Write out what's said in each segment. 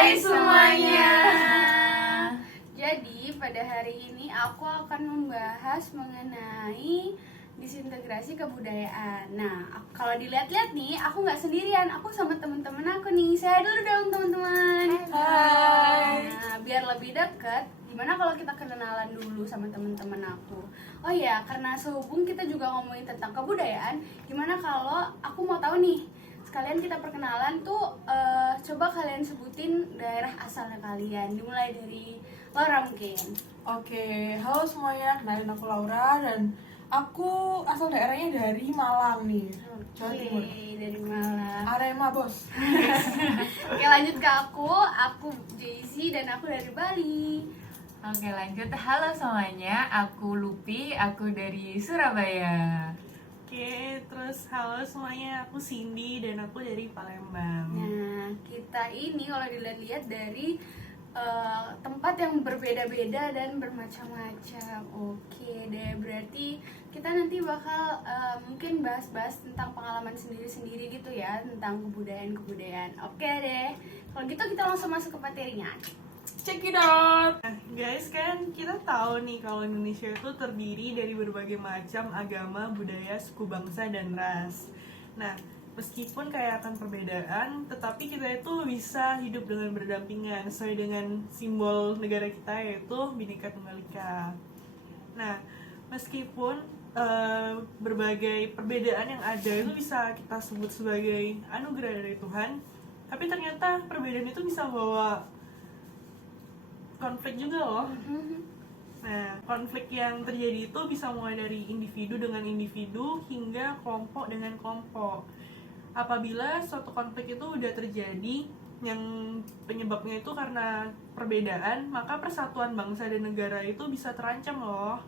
Hai semuanya. Jadi pada hari ini aku akan membahas mengenai disintegrasi kebudayaan. Nah, kalau dilihat-lihat nih, aku nggak sendirian. Aku sama teman-teman aku nih. Saya dulu dong teman-teman. Hai. Nah, biar lebih dekat, gimana kalau kita kenalan dulu sama teman-teman aku? Oh ya, karena sehubung kita juga ngomongin tentang kebudayaan, gimana kalau aku mau tahu nih, sekalian kita perkenalan tuh, coba kalian sebutin daerah asalnya kalian. Dimulai dari Laura mungkin. Oke, halo semuanya, kenalin aku Laura dan aku asal daerahnya dari Malang nih, Jawa Timur. Dari Malang. Arema bos. Oke, lanjut ke aku Jaycee dan aku dari Bali. Oke lanjut, halo semuanya, aku Lupi, aku dari Surabaya. Oke, terus halo semuanya, aku Cindy dan aku dari Palembang. Nah, kita ini kalau dilihat-lihat dari tempat yang berbeda-beda dan bermacam-macam. Oke deh, berarti kita nanti bakal mungkin bahas-bahas tentang pengalaman sendiri-sendiri gitu ya, tentang kebudayaan-kebudayaan. Oke deh, kalau gitu kita langsung masuk ke materinya. Check it out. Nah, guys, kan kita tahu nih kalau Indonesia itu terdiri dari berbagai macam agama, budaya, suku bangsa, dan ras. Nah, meskipun kayak akan perbedaan, tetapi kita itu bisa hidup dengan berdampingan sesuai dengan simbol negara kita yaitu Bhinneka Tunggal Ika. Nah, meskipun berbagai perbedaan yang ada itu bisa kita sebut sebagai anugerah dari Tuhan, tapi ternyata perbedaan itu bisa bawa konflik juga loh. Nah, konflik yang terjadi itu bisa mulai dari individu dengan individu hingga kelompok dengan kelompok. Apabila suatu konflik itu udah terjadi yang penyebabnya itu karena perbedaan, maka persatuan bangsa dan negara itu bisa terancam loh.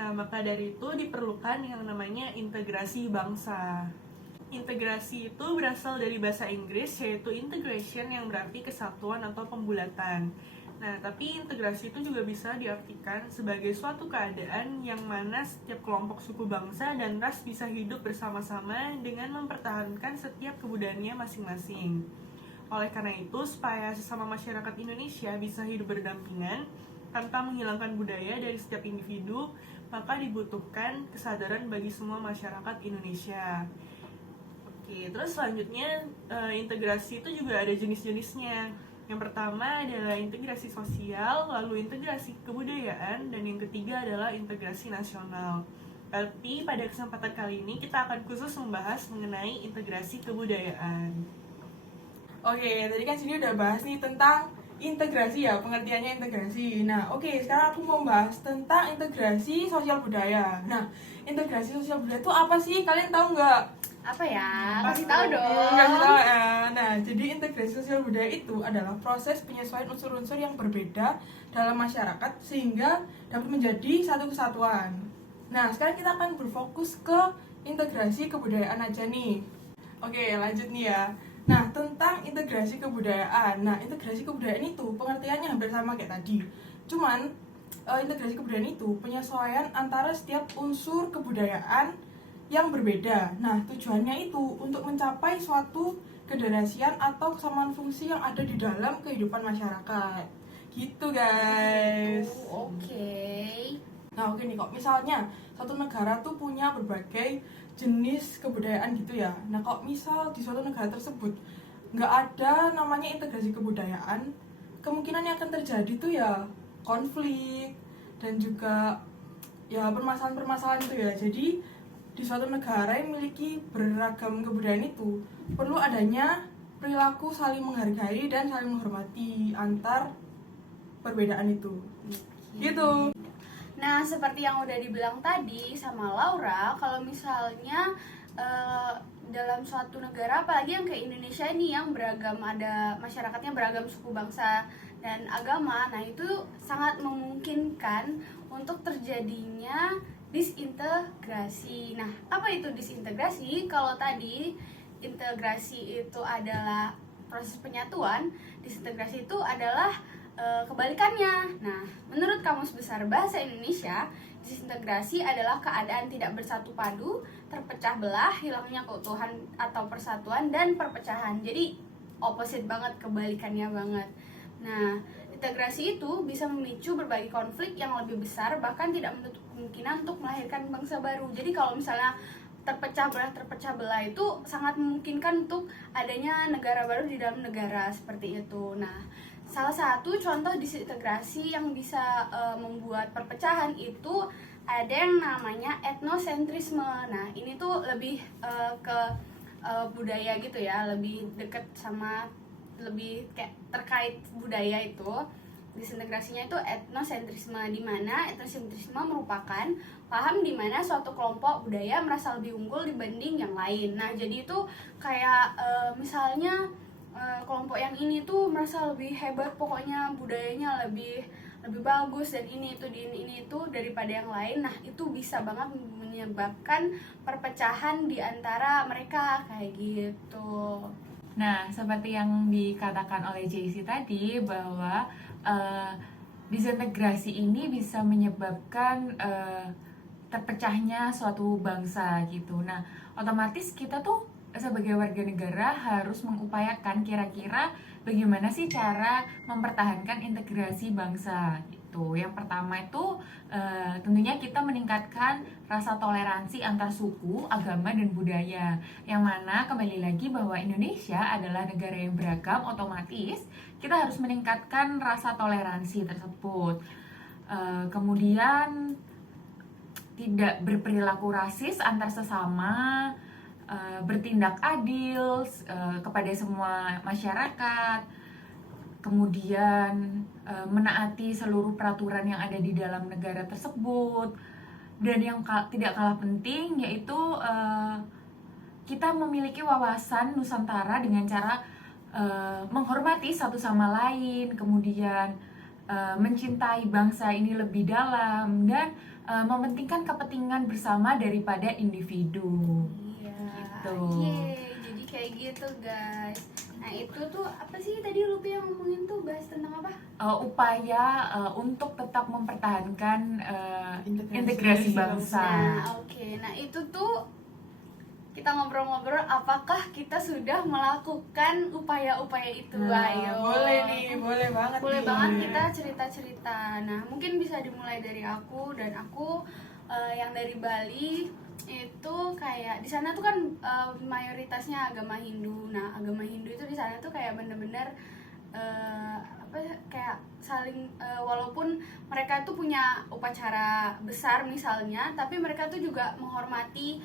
Nah, maka dari itu diperlukan yang namanya integrasi bangsa. Integrasi itu berasal dari bahasa Inggris yaitu integration yang berarti kesatuan atau pembulatan. Nah, tapi integrasi itu juga bisa diartikan sebagai suatu keadaan yang mana setiap kelompok suku bangsa dan ras bisa hidup bersama-sama dengan mempertahankan setiap kebudayaannya masing-masing. Oleh karena itu, supaya sesama masyarakat Indonesia bisa hidup berdampingan tanpa menghilangkan budaya dari setiap individu, maka dibutuhkan kesadaran bagi semua masyarakat Indonesia. Oke, terus selanjutnya integrasi itu juga ada jenis-jenisnya. Yang pertama adalah integrasi sosial, lalu integrasi kebudayaan, dan yang ketiga adalah integrasi nasional. Tapi pada kesempatan kali ini kita akan khusus membahas mengenai integrasi kebudayaan. Oke, tadi kan sini udah bahas nih tentang integrasi ya, pengertiannya integrasi. Nah, oke, sekarang aku mau bahas tentang integrasi sosial budaya. Nah, integrasi sosial budaya itu apa sih? Kalian tahu nggak? Apa ya? Kasih tahu dong. Kasih tahu ya. Nah, jadi integrasi sosial budaya itu adalah proses penyesuaian unsur-unsur yang berbeda dalam masyarakat sehingga dapat menjadi satu kesatuan. Nah, sekarang kita akan berfokus ke integrasi kebudayaan aja nih. Oke, lanjut nih ya. Nah, tentang integrasi kebudayaan. Nah, integrasi kebudayaan itu pengertiannya hampir sama kayak tadi. Cuman integrasi kebudayaan itu penyesuaian antara setiap unsur kebudayaan yang berbeda. Nah, tujuannya itu untuk mencapai suatu kedonasian atau kesamaan fungsi yang ada di dalam kehidupan masyarakat. Gitu, guys. Oke. Nah, oke nih kok misalnya satu negara tuh punya berbagai jenis kebudayaan gitu ya. Nah, kok misal di suatu negara tersebut nggak ada namanya integrasi kebudayaan, kemungkinan yang akan terjadi tuh ya konflik dan juga ya permasalahan-permasalahan itu ya. Jadi di suatu negara yang memiliki beragam kebudayaan itu perlu adanya perilaku saling menghargai dan saling menghormati antar perbedaan itu. Gitu. Nah, seperti yang udah dibilang tadi sama Laura, kalau misalnya dalam suatu negara, apalagi yang kayak Indonesia ini yang beragam, ada masyarakatnya beragam suku bangsa dan agama, nah itu sangat memungkinkan untuk terjadinya disintegrasi. Nah, apa itu disintegrasi? Kalau tadi integrasi itu adalah proses penyatuan, disintegrasi itu adalah kebalikannya. Nah, menurut Kamus Besar Bahasa Indonesia, disintegrasi adalah keadaan tidak bersatu padu, terpecah belah, hilangnya keutuhan atau persatuan dan perpecahan. Jadi opposite banget, kebalikannya banget. Nah, integrasi itu bisa memicu berbagai konflik yang lebih besar, bahkan tidak menutup kemungkinan untuk melahirkan bangsa baru. Jadi kalau misalnya terpecah belah itu sangat memungkinkan untuk adanya negara baru di dalam negara seperti itu. Nah, salah satu contoh disintegrasi yang bisa membuat perpecahan itu ada yang namanya etnosentrisme. Nah, ini tuh lebih ke budaya gitu ya, lebih deket sama, lebih kayak terkait budaya itu. Disintegrasinya itu etnosentrisme, di mana etnosentrisme merupakan paham di mana suatu kelompok budaya merasa lebih unggul dibanding yang lain. Nah, jadi itu kayak misalnya kelompok yang ini tuh merasa lebih hebat, pokoknya budayanya lebih bagus dan ini itu daripada yang lain. Nah, itu bisa banget menyebabkan perpecahan di antara mereka kayak gitu. Nah, seperti yang dikatakan oleh JC tadi bahwa disintegrasi ini bisa menyebabkan terpecahnya suatu bangsa gitu. Nah, otomatis kita tuh sebagai warga negara harus mengupayakan kira-kira bagaimana sih cara mempertahankan integrasi bangsa gitu. Yang pertama itu tentunya kita meningkatkan rasa toleransi antar suku, agama, dan budaya. Yang mana kembali lagi bahwa Indonesia adalah negara yang beragam, otomatis kita harus meningkatkan rasa toleransi tersebut. Kemudian tidak berperilaku rasis antar sesama, bertindak adil kepada semua masyarakat, kemudian menaati seluruh peraturan yang ada di dalam negara tersebut. Dan yang tidak kalah penting yaitu kita memiliki wawasan Nusantara dengan cara menghormati satu sama lain, kemudian mencintai bangsa ini lebih dalam, dan mementingkan kepentingan bersama daripada individu. Gitu. Jadi kayak gitu guys. Nah, itu tuh apa sih tadi Lupi yang ngomongin tuh, bahas tentang apa? Upaya untuk tetap mempertahankan integrasi bangsa. Nah, oke. Nah, itu tuh kita ngobrol-ngobrol, apakah kita sudah melakukan upaya-upaya itu? Ayo. Boleh nih, boleh banget. Boleh nih. banget kita cerita-cerita. Nah, mungkin bisa dimulai dari aku, dan aku yang dari Bali itu kayak di sana tuh kan mayoritasnya agama Hindu. Nah, agama Hindu itu di sana tuh kayak bener-bener kayak saling walaupun mereka tuh punya upacara besar misalnya, tapi mereka tuh juga menghormati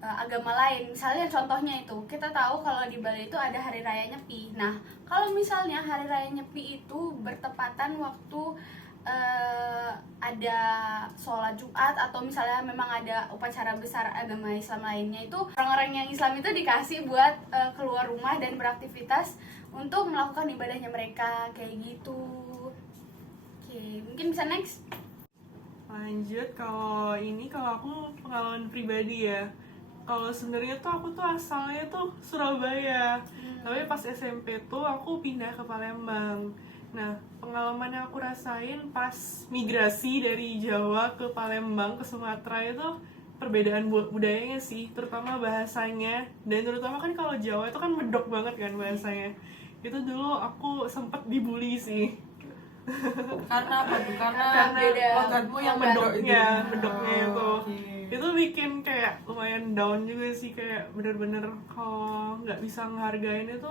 agama lain. Misalnya contohnya itu, kita tahu kalau di Bali itu ada hari raya Nyepi. Nah, kalau misalnya hari raya Nyepi itu bertepatan waktu ada sholat Jumat, atau misalnya memang ada upacara besar agama Islam lainnya, itu orang-orang yang Islam itu dikasih buat keluar rumah dan beraktivitas untuk melakukan ibadahnya mereka kayak gitu. Oke, mungkin bisa next. Lanjut, kalau aku pengalaman pribadi ya. Kalau sebenarnya tuh aku tuh asalnya tuh Surabaya, tapi pas SMP tuh aku pindah ke Palembang. Nah, pengalaman yang aku rasain pas migrasi dari Jawa ke Palembang ke Sumatera itu perbedaan budayanya sih, terutama bahasanya. Dan terutama kan kalau Jawa itu kan medok banget kan bahasanya. Itu dulu aku sempet dibully sih. Karena apa tuh? Karena beda logatmu yang medok itu. medoknya itu. Okay. Itu bikin kayak lumayan down juga sih, kayak bener-bener kalau nggak bisa ngehargain itu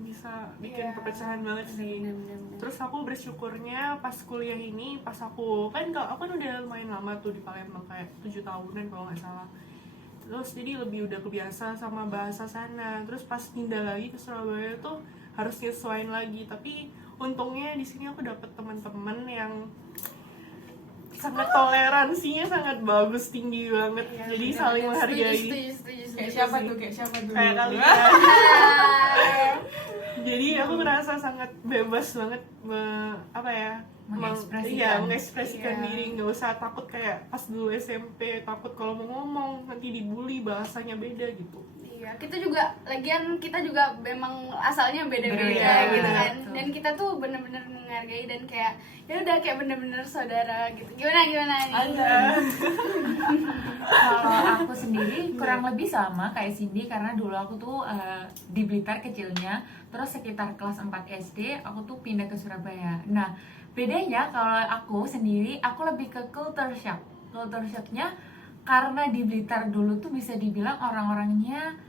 bisa bikin perpecahan banget sih. Bener. Terus aku bersyukurnya pas kuliah ini, pas aku kan udah lumayan lama tuh di Palembang, kayak 7 tahunan kalau nggak salah. Terus jadi lebih udah kebiasa sama bahasa sana. Terus pas pindah lagi ke Surabaya tuh harus nyesuaiin lagi. Tapi untungnya di sini aku dapet teman-teman yang sangat toleransinya sangat bagus, tinggi banget. Jadi saling menghargai. Setuju. Kayak siapa tuh? Kayak kalian. Jadi aku ngerasa sangat bebas banget mengekspresikan diri, nggak usah takut kayak pas dulu SMP takut kalau mau ngomong nanti dibully, bahasanya beda gitu. Iya, kita juga memang asalnya beda-beda Beda, gitu kan. betul. dan kita tuh bener-bener menghargai dan kayak ya udah kayak bener-bener saudara gitu. Gimana nih? Ada. Kalau aku sendiri kurang lebih sama kayak Cindy, karena dulu aku tuh di Blitar kecilnya, terus sekitar kelas 4 SD aku tuh pindah ke Surabaya. Nah, bedanya kalau aku sendiri, aku lebih ke culture shock. Culture shocknya karena di Blitar dulu tuh bisa dibilang orang-orangnya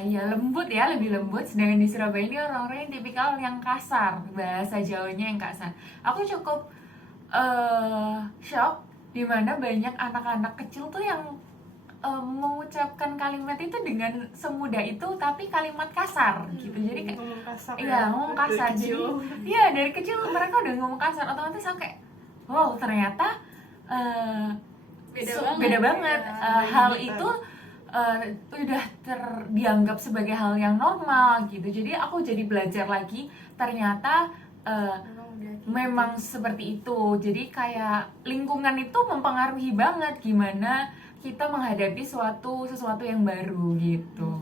ya lembut ya, lebih lembut, sedangkan di Surabaya ini orang-orang yang tipikal yang kasar, bahasa Jawanya yang kasar. Aku cukup shock dimana banyak anak-anak kecil tuh yang mengucapkan kalimat itu dengan semudah itu, tapi kalimat kasar gitu. Jadi kayak ngomong kasar iya, ya, ngomong dari kasar. kecil. Jadi iya, dari kecil mereka udah ngomong kasar, otomatis aku kayak wow, ternyata beda banget. Ya. Hal Gitu. itu udah dianggap sebagai hal yang normal gitu. Jadi aku jadi belajar lagi, ternyata memang seperti itu. Jadi kayak lingkungan itu mempengaruhi banget gimana kita menghadapi sesuatu yang baru gitu.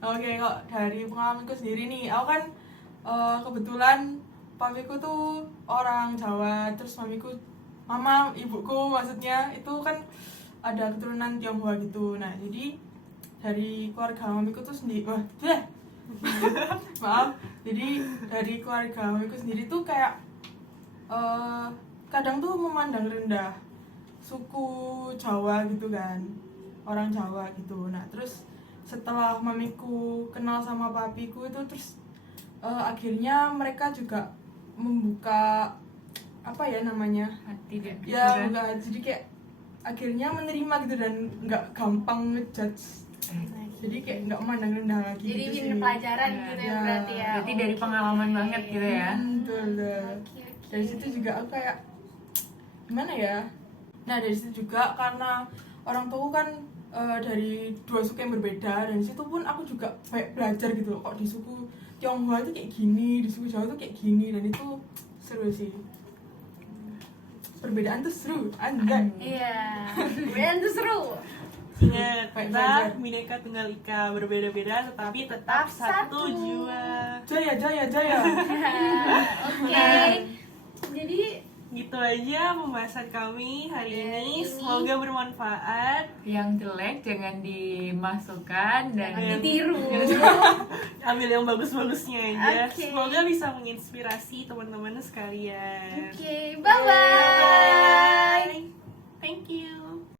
Oke, kok dari pengalamanku sendiri nih, aku kan kebetulan papiku tuh orang Jawa, terus ibuku maksudnya itu kan ada keturunan Tionghoa gitu. Nah, jadi dari keluarga mamiku tuh sendiri, maaf, jadi dari keluarga mamiku sendiri tuh kayak kadang tuh memandang rendah suku Jawa gitu kan, orang Jawa gitu. Nah, terus setelah mamiku kenal sama papiku itu, terus akhirnya mereka juga membuka apa ya namanya, Hati dan ya pikiran. enggak, jadi kayak akhirnya menerima gitu dan nggak gampang ngejudge, jadi kayak nggak memandang rendah lagi. Jadi gitu bikin sih. pelajaran Ya. gitu ya Ya. berarti ya. Berarti dari Oke. pengalaman banget gitu ya. Betul deh. Oke. Dari situ juga aku kayak gimana ya, nah dari situ juga karena orang tua kan dari dua suku yang berbeda, dan di situ pun aku juga kayak belajar gitu loh, kok di suku Tionghoa itu kayak gini, di suku Jawa itu kayak gini, dan itu seru sih. Perbedaan tuh seru, anjay. Iya. Kemudian tuh seru. Ingat, Baik, kita belajar. Bhinneka Tunggal Ika, berbeda-beda tetapi tetap Satu. satu jiwa. Jaya, jaya, jaya. Oke. Jadi Gitu aja pembahasan kami hari Hari ini. Semoga bermanfaat. Yang jelek jangan dimasukkan dan Jangan ditiru. Ambil yang bagus-bagusnya aja. Oke. Semoga bisa menginspirasi teman-teman sekalian. Oke, bye bye. Thank you.